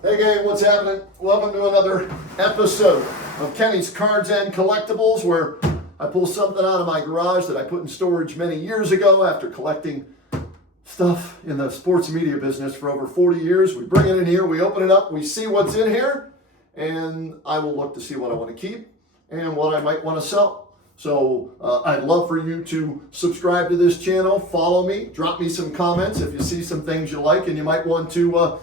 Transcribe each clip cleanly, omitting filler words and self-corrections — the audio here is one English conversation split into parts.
Hey gang, what's happening? Welcome to another episode of Kenny's Cards and Collectibles, where I pull something out of my garage that I put in storage many years ago after collecting stuff in the sports media business for over 40 years. We bring it in here, we open it up, we see what's in here, and I will look to see what I want to keep and what I might want to sell. So I'd love for you to subscribe to this channel, follow me, drop me some comments if you see some things you like and you might want to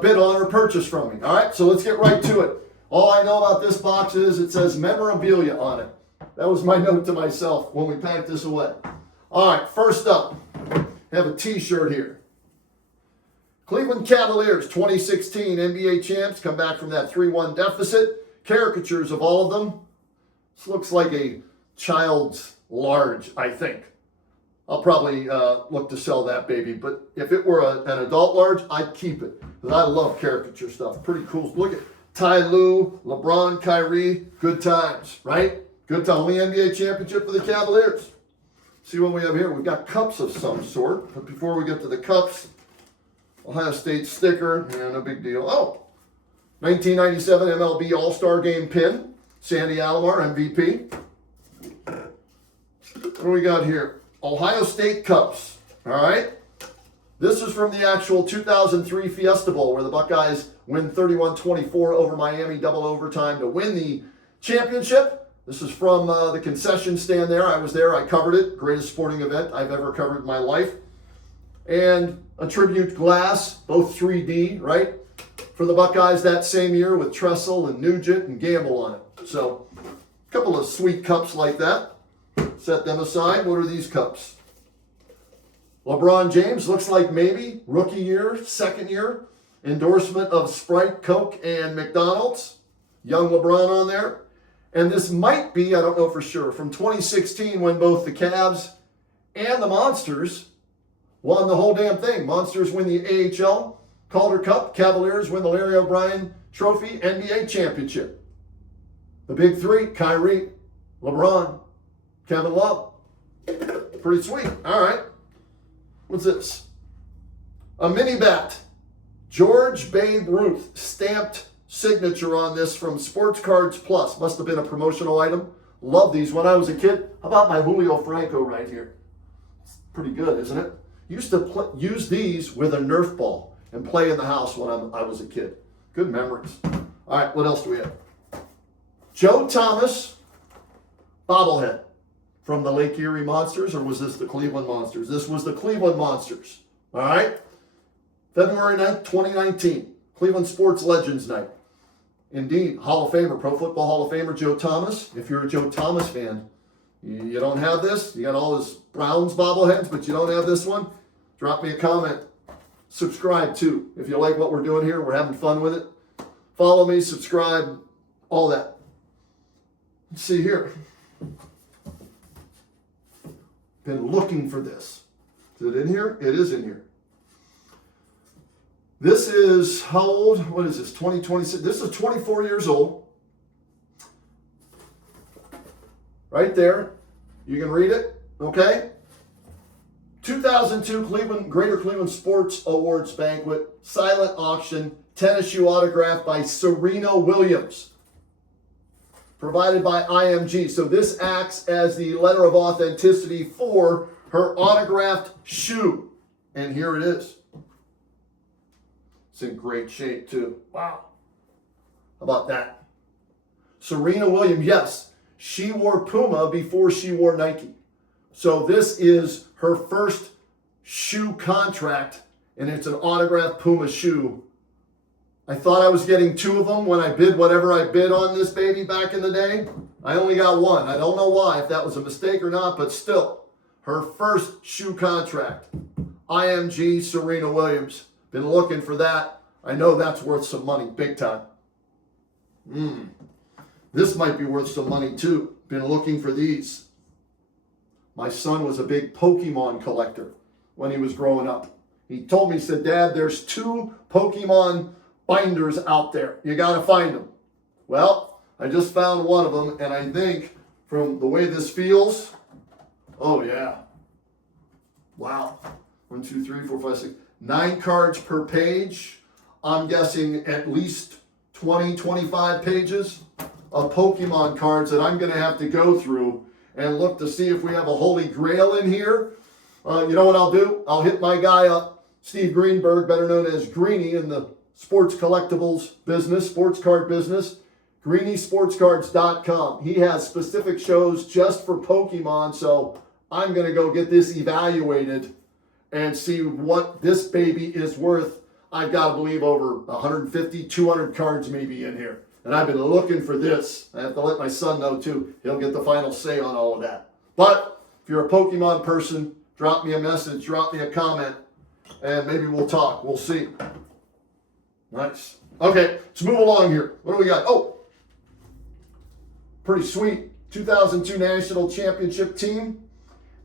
bid on or purchase from me. All right, so let's get right to it. All I know about this box is it says memorabilia on it. That was my note to myself when we packed this away. All right, first up, I have a t-shirt here. Cleveland Cavaliers 2016 NBA champs come back from that 3-1 deficit. Caricatures of all of them. This looks like a child's large, I think. I'll probably look to sell that baby, but if it were an adult large, I'd keep it. Because I love caricature stuff. Pretty cool. Look at Ty Lue, LeBron, Kyrie. Good times, right? Good time. Only NBA championship for the Cavaliers. See what we have here. We've got cups of some sort. But before we get to the cups, Ohio State sticker. Yeah, no big deal. Oh, 1997 MLB All-Star Game pin. Sandy Alomar, MVP. What do we got here? Ohio State cups. All right. This is from the actual 2003 Fiesta Bowl where the Buckeyes win 31-24 over Miami double overtime to win the championship. This is from the concession stand there. I was there. I covered it. Greatest sporting event I've ever covered in my life. And a tribute glass, both 3D, right? For the Buckeyes that same year with Tressel and Nugent and Gamble on it. So a couple of sweet cups like that. Set them aside. What are these cups? LeBron James, looks like maybe rookie year, second year. Endorsement of Sprite, Coke, and McDonald's. Young LeBron on there. And this might be, I don't know for sure, from 2016 when both the Cavs and the Monsters won the whole damn thing. Monsters win the AHL Calder Cup. Cavaliers win the Larry O'Brien Trophy NBA Championship. The big three, Kyrie, LeBron, Kevin Love. Pretty sweet. All right. What's this? A mini bat. George Babe Ruth stamped signature on this from Sports Cards Plus. Must have been a promotional item. Love these when I was a kid. How about my Julio Franco right here? It's pretty good, isn't it? Used to use these with a Nerf ball and play in the house when I was a kid. Good memories. All right, what else do we have? Joe Thomas bobblehead. From the Lake Erie Monsters, or was this the Cleveland Monsters? This was the Cleveland Monsters. All right? February 9th, 2019. Cleveland Sports Legends Night. Indeed, Hall of Famer, Pro Football Hall of Famer Joe Thomas. If you're a Joe Thomas fan, you don't have this. You got all his Browns bobbleheads, but you don't have this one. Drop me a comment. Subscribe too. If you like what we're doing here, we're having fun with it. Follow me, subscribe, all that. Let's see here. Been looking for this. Is it in here? It is in here. This is how old? What is this? 2026. This is 24 years old. Right there. You can read it. Okay. 2002 Greater Cleveland Sports Awards Banquet. Silent auction. Tennis shoe autograph by Serena Williams. Provided by IMG. So this acts as the letter of authenticity for her autographed shoe. And here it is. It's in great shape too. Wow. How about that? Serena Williams, yes, she wore Puma before she wore Nike. So this is her first shoe contract, and it's an autographed Puma shoe. I thought I was getting two of them when I bid whatever I bid on this baby back in the day. I only got one. I don't know why, if that was a mistake or not, but still, her first shoe contract. IMG Serena Williams. Been looking for that. I know that's worth some money, big time. This might be worth some money too. Been looking for these. My son was a big Pokemon collector when he was growing up. He told me, he said, Dad, there's 2 Pokemon binders out there. You got to find them. Well, I just found one of them, and I think from the way this feels, oh yeah. Wow. 1, 2, 3, 4, 5, 6, 9 cards per page. I'm guessing at least 20, 25 pages of Pokemon cards that I'm going to have to go through and look to see if we have a holy grail in here. You know what I'll do? I'll hit my guy up, Steve Greenberg, better known as Greenie in the sports collectibles business, sports card business, GreenieSportsCards.com. He has specific shows just for Pokemon, so I'm going to go get this evaluated and see what this baby is worth. I've got to believe over 150, 200 cards maybe in here. And I've been looking for this. I have to let my son know too. He'll get the final say on all of that. But if you're a Pokemon person, drop me a message, drop me a comment, and maybe we'll talk. We'll see. Nice. Okay, let's move along here. What do we got? Oh, pretty sweet. 2002 National Championship team.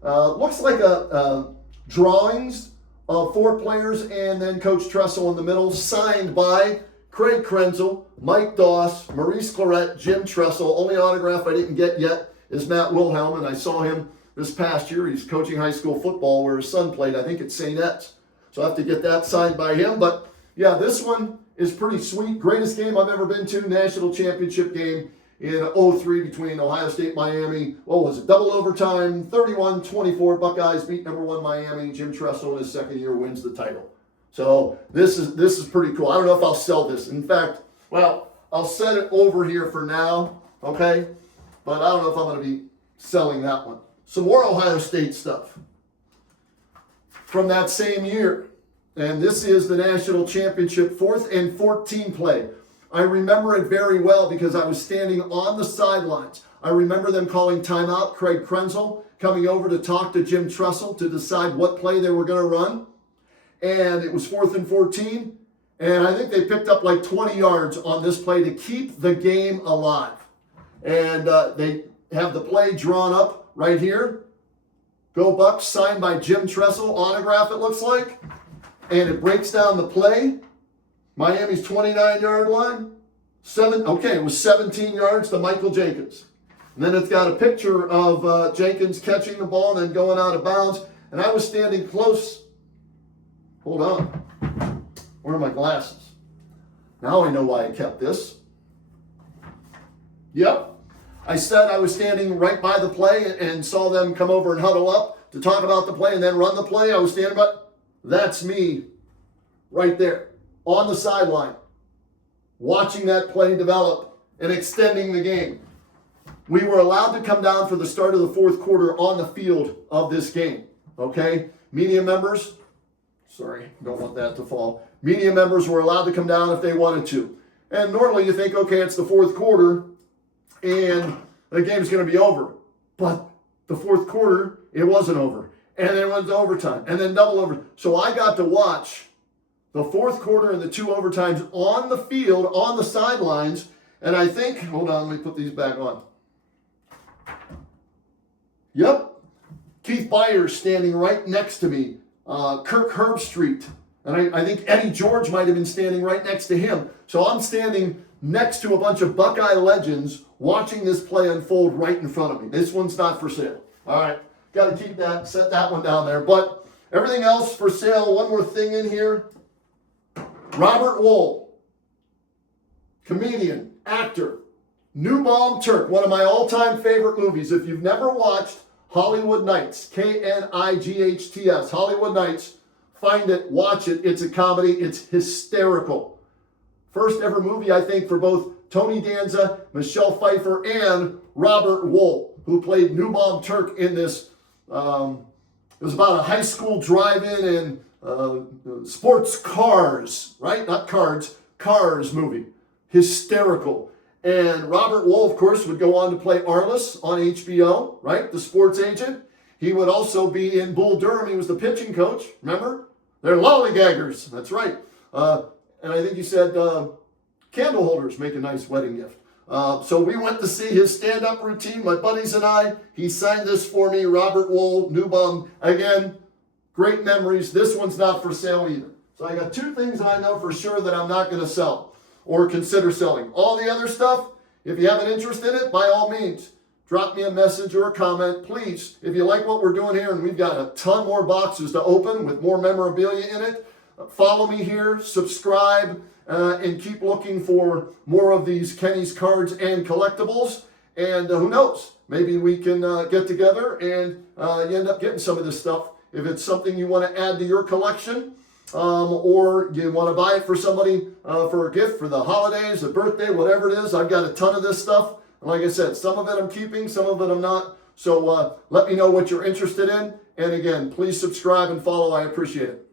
Looks like a drawings of 4 players and then Coach Tressel in the middle, signed by Craig Krenzel, Mike Doss, Maurice Claret, Jim Tressel. Only autograph I didn't get yet is Matt Wilhelm, and I saw him this past year. He's coaching high school football where his son played, I think at St. Ed's. So I have to get that signed by him. But yeah, this one is pretty sweet. Greatest game I've ever been to, national championship game in 03 between Ohio State, Miami. What was it? Double overtime, 31-24. Buckeyes beat #1 Miami. Jim Tressel in his second year wins the title. So this is pretty cool. I don't know if I'll sell this. In fact, well, I'll set it over here for now, okay? But I don't know if I'm going to be selling that one. Some more Ohio State stuff from that same year. And this is the national championship 4th and 14 play. I remember it very well because I was standing on the sidelines. I remember them calling timeout, Craig Krenzel coming over to talk to Jim Tressel to decide what play they were going to run. And it was 4th and 14. And I think they picked up like 20 yards on this play to keep the game alive. And they have the play drawn up right here. Go Bucks, signed by Jim Tressel, autograph it looks like. And it breaks down the play. Miami's 29-yard line. It was 17 yards to Michael Jenkins. And then it's got a picture of Jenkins catching the ball and then going out of bounds. And I was standing close. Hold on. Where are my glasses? Now I know why I kept this. Yep. I said I was standing right by the play and saw them come over and huddle up to talk about the play and then run the play. I was standing by. That's me right there on the sideline, watching that play develop and extending the game. We were allowed to come down for the start of the 4th quarter on the field of this game, okay? Media members, sorry, don't want that to fall. Media members were allowed to come down if they wanted to. And normally you think, okay, it's the 4th quarter and the game's going to be over. But the 4th quarter, it wasn't over. And then it went to overtime and then double overtime. So I got to watch the 4th quarter and the 2 overtimes on the field, on the sidelines. And I think, hold on, let me put these back on. Yep. Keith Byers standing right next to me. Kirk Herbstreit. And I think Eddie George might have been standing right next to him. So I'm standing next to a bunch of Buckeye legends watching this play unfold right in front of me. This one's not for sale. All right. Got to keep that, set that one down there. But everything else for sale. One more thing in here. Robert Wool, comedian, actor, New Bomb Turk, one of my all-time favorite movies. If you've never watched Hollywood Nights, K-N-I-G-H-T-S, Hollywood Nights, find it, watch it. It's a comedy. It's hysterical. First ever movie, I think, for both Tony Danza, Michelle Pfeiffer, and Robert Wool, who played New Bomb Turk in this. It was about a high school drive-in and sports cars, right? Not cards, cars movie. Hysterical. And Robert Wool, of course, would go on to play Arliss on HBO, right? The sports agent. He would also be in Bull Durham. He was the pitching coach, remember? They're lollygaggers. That's right. And I think he said candle holders make a nice wedding gift. So we went to see his stand-up routine, my buddies and I. He signed this for me, Robert Wool, New Bomb. Again, great memories. This one's not for sale either. So I got 2 things that I know for sure that I'm not going to sell or consider selling. All the other stuff, if you have an interest in it, by all means, drop me a message or a comment. Please, if you like what we're doing here, and we've got a ton more boxes to open with more memorabilia in it, follow me here, subscribe, and keep looking for more of these Kenny's cards and collectibles. And who knows, maybe we can get together and you end up getting some of this stuff. If it's something you want to add to your collection, or you want to buy it for somebody for a gift for the holidays, a birthday, whatever it is, I've got a ton of this stuff. And like I said, some of it I'm keeping, some of it I'm not. So let me know what you're interested in. And again, please subscribe and follow. I appreciate it.